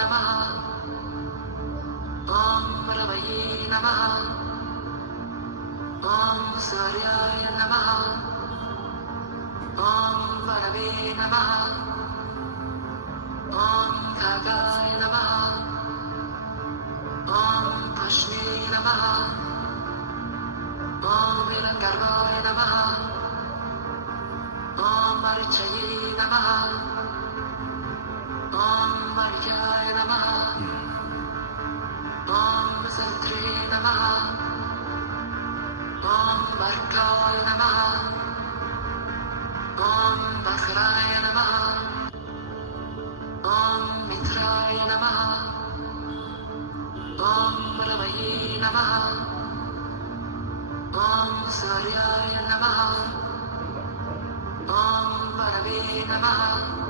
नमः ॐ रवये नमः ॐ सूर्याय नमः ॐ वरवे नमः ॐ खगाय नमः ॐ कृष्णे नमः ॐ हिरण्यगर्भाय नमः ॐ मरीचये नमः ॐ मर्याय नमः ॐ सन्त्रे नमः ॐ वर्गाय नमः ॐ बकराय नमः ॐ मित्राय नमः ॐ रवये नमः ॐ सूर्याय नमः ॐ वरवे नमः